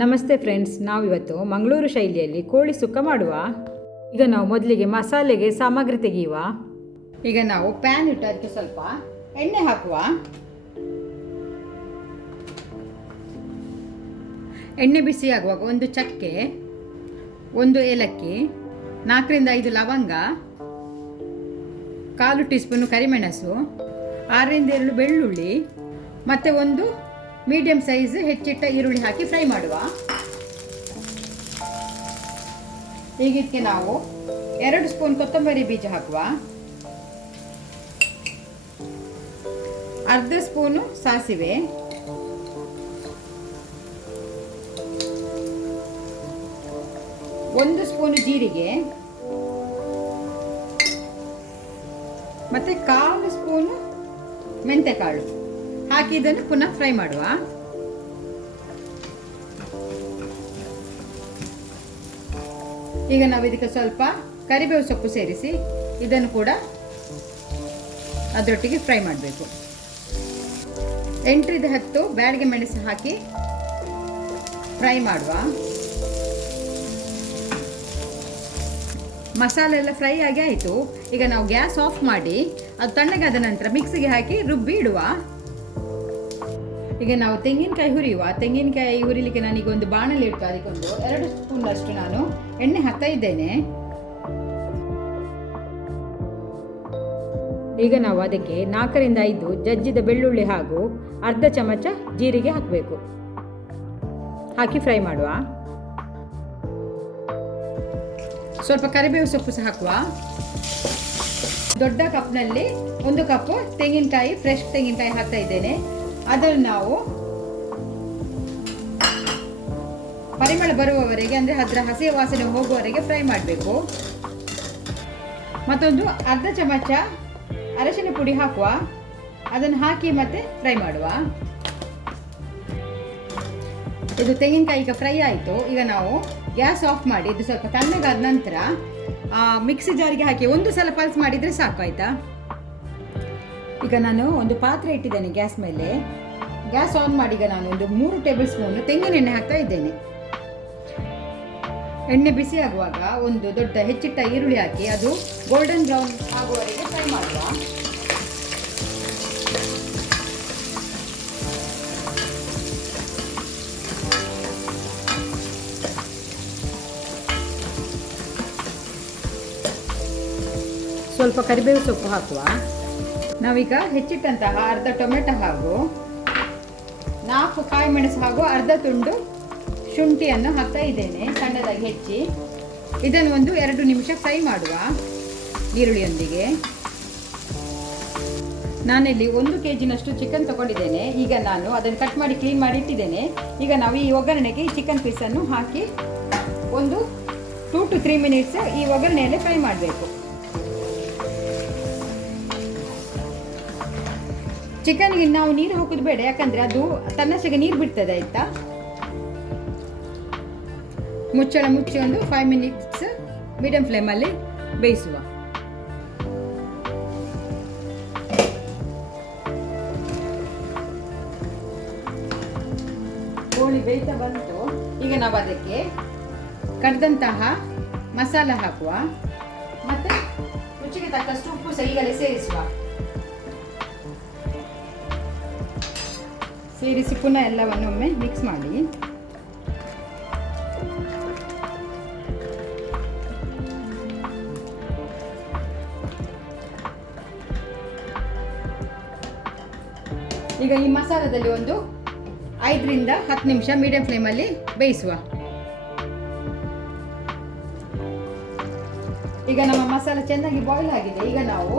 ನಮಸ್ತೆ ಫ್ರೆಂಡ್ಸ್, ನಾವಿವತ್ತು ಮಂಗಳೂರು ಶೈಲಿಯಲ್ಲಿ ಕೋಳಿ ಸುಕ್ಕ ಮಾಡುವ. ಈಗ ನಾವು ಮೊದಲಿಗೆ ಮಸಾಲೆಗೆ ಸಾಮಗ್ರಿ ತೆಗೆಯುವ. ಈಗ ನಾವು ಪ್ಯಾನ್ ಇಟ್ಟು ಅದಕ್ಕೆ ಸ್ವಲ್ಪ ಎಣ್ಣೆ ಹಾಕುವ. ಎಣ್ಣೆ ಬಿಸಿ ಆಗುವಾಗ ಒಂದು ಚಕ್ಕೆ, ಒಂದು ಏಲಕ್ಕಿ, 4-5 ಲವಂಗ, 1/4 ಟೀ ಸ್ಪೂನು ಕರಿಮೆಣಸು, 6-7 ಬೆಳ್ಳುಳ್ಳಿ ಮತ್ತು ಒಂದು ಮೀಡಿಯಂ ಸೈಜ್ ಹೆಚ್ಚಿಟ್ಟ ಈರುಳ್ಳಿ ಹಾಕಿ ಫ್ರೈ ಮಾಡುವ. ಈಗ ಇದಕ್ಕೆ ನಾವು 2 ಸ್ಪೂನ್ ಕೊತ್ತಂಬರಿ ಬೀಜ ಹಾಕುವ, 1/2 ಸ್ಪೂನು ಸಾಸಿವೆ, 1 ಸ್ಪೂನು ಜೀರಿಗೆ ಮತ್ತು 1/4 ಸ್ಪೂನು ಮೆಂತೆಕಾಳು ಹಾಕಿ ಇದನ್ನು ಪುನಃ ಫ್ರೈ ಮಾಡುವ. ಈಗ ನಾವು ಇದಕ್ಕೆ ಸ್ವಲ್ಪ ಕರಿಬೇವು ಸೊಪ್ಪು ಸೇರಿಸಿ ಇದನ್ನು ಕೂಡ ಅದರೊಟ್ಟಿಗೆ ಫ್ರೈ ಮಾಡಬೇಕು. 8-10 ಬ್ಯಾಡಗೆ ಮೆಣಸು ಹಾಕಿ ಫ್ರೈ ಮಾಡುವ. ಮಸಾಲೆ ಎಲ್ಲ ಫ್ರೈ ಆಗಿ ಆಯಿತು. ಈಗ ನಾವು ಗ್ಯಾಸ್ ಆಫ್ ಮಾಡಿ ಅದು ತಣ್ಣಗಾದ ನಂತರ ಮಿಕ್ಸಿಗೆ ಹಾಕಿ ರುಬ್ಬಿ ಇಡುವ. ಈಗ ನಾವು ತೆಂಗಿನಕಾಯಿ ಹುರಿಯುವ. ತೆಂಗಿನಕಾಯಿ ಹುರಿಲಿಕ್ಕೆ ನಾನೀಗ ಒಂದು ಬಾಣಲೆ ಇಟ್ಟು ಅದಕ್ಕೊಂದು 2 ಸ್ಪೂನಷ್ಟು ನಾನು ಎಣ್ಣೆ ಹಾಕ್ತಾ ಇದ್ದೇನೆ. ಈಗ ನಾವು ಅದಕ್ಕೆ 4-5 ಜಜ್ಜಿದ ಬೆಳ್ಳುಳ್ಳಿ ಹಾಗೂ 1/2 ಚಮಚ ಜೀರಿಗೆ ಹಾಕಬೇಕು. ಹಾಕಿ ಫ್ರೈ ಮಾಡುವ. ಸ್ವಲ್ಪ ಕರಿಬೇವು ಸೊಪ್ಪು ಸಹ ಹಾಕುವ. ದೊಡ್ಡ ಕಪ್ನಲ್ಲಿ 1 ಕಪ್ ತೆಂಗಿನಕಾಯಿ, ಫ್ರೆಶ್ ತೆಂಗಿನಕಾಯಿ ಹಾಕ್ತಾ ಇದ್ದೇನೆ. ಅದನ್ನು ನಾವು ಪರಿಮಳ ಬರುವವರೆಗೆ, ಅಂದರೆ ಅದರ ಹಸಿ ವಾಸನೆ ಹೋಗುವವರೆಗೆ ಫ್ರೈ ಮಾಡಬೇಕು. ಮತ್ತೊಂದು 1/2 ಚಮಚ ಅರಶಿನ ಪುಡಿ ಹಾಕುವ. ಅದನ್ನು ಹಾಕಿ ಮತ್ತೆ ಫ್ರೈ ಮಾಡುವ. ಇದು ತೆಂಗಿನಕಾಯಿ ಈಗ ಫ್ರೈ ಆಯಿತು. ಈಗ ನಾವು ಗ್ಯಾಸ್ ಆಫ್ ಮಾಡಿ ಇದು ಸ್ವಲ್ಪ ತಣ್ಣಗಾದ ನಂತರ ಮಿಕ್ಸಿ ಜಾರಿಗೆ ಹಾಕಿ ಒಂದು ಸಲ ಪಲ್ಸ್ ಮಾಡಿದರೆ ಸಾಕು, ಆಯಿತಾ. ಈಗ ನಾನು ಒಂದು ಪಾತ್ರೆ ಇಟ್ಟಿದ್ದೇನೆ ಗ್ಯಾಸ್ ಮೇಲೆ. ಗ್ಯಾಸ್ ಆನ್ ಮಾಡಿ ಈಗ ನಾನು ಒಂದು 3 ಟೇಬಲ್ ಸ್ಪೂನ್ ತೆಂಗಿನ ಎಣ್ಣೆ ಹಾಕ್ತಾ ಇದ್ದೇನೆ. ಎಣ್ಣೆ ಬಿಸಿ ಆಗುವಾಗ ಒಂದು ದೊಡ್ಡ ಹೆಚ್ಚಿಟ್ಟ ಈರುಳ್ಳಿ ಹಾಕಿ ಅದು ಗೋಲ್ಡನ್ ಬ್ರೌನ್ ಆಗುವವರೆಗೆ ಫ್ರೈ ಮಾಡುವ. ಸ್ವಲ್ಪ ಕರಿಬೇವು ಸೊಪ್ಪು ಹಾಕುವ. ನಾವೀಗ ಹೆಚ್ಚಿಟ್ಟಂತಹ 1/2 ಟೊಮೆಟೊ ಹಾಗೂ 4 ಕಾಯಿ ಮೆಣಸು ಹಾಗೂ 1/2 ತುಂಡು ಶುಂಠಿಯನ್ನು ಹಾಕ್ತಾ ಇದ್ದೇನೆ, ಸಣ್ಣದಾಗಿ ಹೆಚ್ಚಿ. ಇದನ್ನು ಒಂದು 2 ನಿಮಿಷ ಫ್ರೈ ಮಾಡುವ ಈರುಳ್ಳಿಯೊಂದಿಗೆ. ನಾನಿಲ್ಲಿ 1 kg ಚಿಕನ್ ತಗೊಂಡಿದ್ದೇನೆ. ಈಗ ನಾನು ಅದನ್ನು ಕಟ್ ಮಾಡಿ ಕ್ಲೀನ್ ಮಾಡಿ ಇಟ್ಟಿದ್ದೇನೆ. ಈಗ ನಾವು ಈ ಒಗ್ಗರಣೆಗೆ ಈ ಚಿಕನ್ ಪೀಸನ್ನು ಹಾಕಿ ಒಂದು 2 to 3 ಮಿನಿಟ್ಸ್ ಈ ಒಗ್ಗರಣೆಯಲ್ಲೇ ಫ್ರೈ ಮಾಡಬೇಕು. ಚಿಕನ್ಗೆ ನಾವು ನೀರು ಹಾಕೋದು ಬೇಡ, ಯಾಕಂದರೆ ಅದು ತನ್ನಷ್ಟಕ್ಕೆ ನೀರು ಬಿಡ್ತದೆ, ಆಯಿತಾ. ಮುಚ್ಚಳ ಮುಚ್ಚಿ ಒಂದು 5 ಮಿನಿಟ್ಸ್ ಮೀಡಿಯಂ ಫ್ಲೇಮಲ್ಲಿ ಬೇಯಿಸುವ. ಕೋಳಿ ಬೇಯ್ತಾ ಬಂತು. ಈಗ ನಾವು ಅದಕ್ಕೆ ಕಡ್ದಂತಹ ಮಸಾಲ ಹಾಕುವ ಮತ್ತು ರುಚಿಗೆ ತಕ್ಕಷ್ಟು ಉಪ್ಪು ಸಹ ಈಗಲೇ ಸೇರಿಸಿ ಪುನಃ ಎಲ್ಲವನ್ನು ಒಮ್ಮೆ ಮಿಕ್ಸ್ ಮಾಡಿ. ಈಗ ಈ ಮಸಾಲದಲ್ಲಿ ಒಂದು 5-10 ನಿಮಿಷ ಮೀಡಿಯಂ ಫ್ಲೇಮಲ್ಲಿ ಬೇಯಿಸುವ. ಈಗ ನಮ್ಮ ಮಸಾಲ ಚೆನ್ನಾಗಿ ಬಾಯ್ಲ್ ಆಗಿದೆ. ಈಗ ನಾವು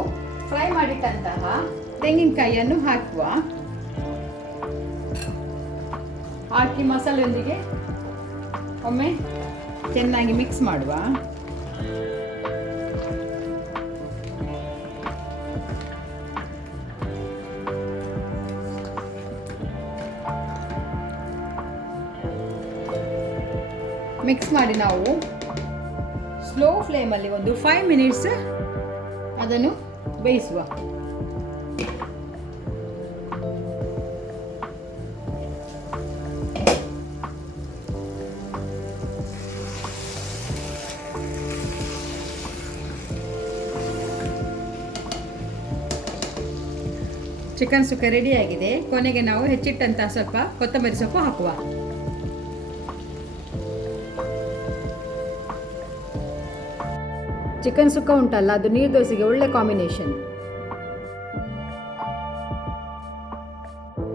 ಫ್ರೈ ಮಾಡಿಟ್ಟಂತಹ ತೆಂಗಿನಕಾಯಿಯನ್ನು ಹಾಕುವ. ಹಾಕಿ ಮಸಾಲೆಯೊಂದಿಗೆ ಒಮ್ಮೆ ಚೆನ್ನಾಗಿ ಮಿಕ್ಸ್ ಮಾಡುವ. ಮಿಕ್ಸ್ ಮಾಡಿ ನಾವು ಸ್ಲೋ ಫ್ಲೇಮಲ್ಲಿ ಒಂದು 5 ಮಿನಿಟ್ಸ್ ಅದನ್ನು ಬೇಯಿಸುವ. ಚಿಕನ್ ಸುಕ್ಕ ರೆಡಿಯಾಗಿದೆ. ಕೊನೆಗೆ ನಾವು ಹೆಚ್ಚಿಟ್ಟಂತಹ ಸ್ವಲ್ಪ ಕೊತ್ತಂಬರಿ ಸೊಪ್ಪು ಹಾಕುವ. ಚಿಕನ್ ಸುಕ್ಕ ಉಂಟಲ್ಲ, ಅದು ನೀರು ದೋಸೆಗೆ ಒಳ್ಳೆ ಕಾಂಬಿನೇಷನ್.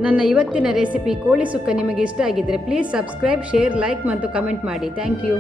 ನನ್ನ ಇವತ್ತಿನ ರೆಸಿಪಿ ಕೋಳಿ ಸುಕ್ಕ ನಿಮಗೆ ಇಷ್ಟ ಆಗಿದ್ದರೆ ಪ್ಲೀಸ್ ಸಬ್ಸ್ಕ್ರೈಬ್, ಶೇರ್, ಲೈಕ್ ಮತ್ತು ಕಮೆಂಟ್ ಮಾಡಿ. Thank you.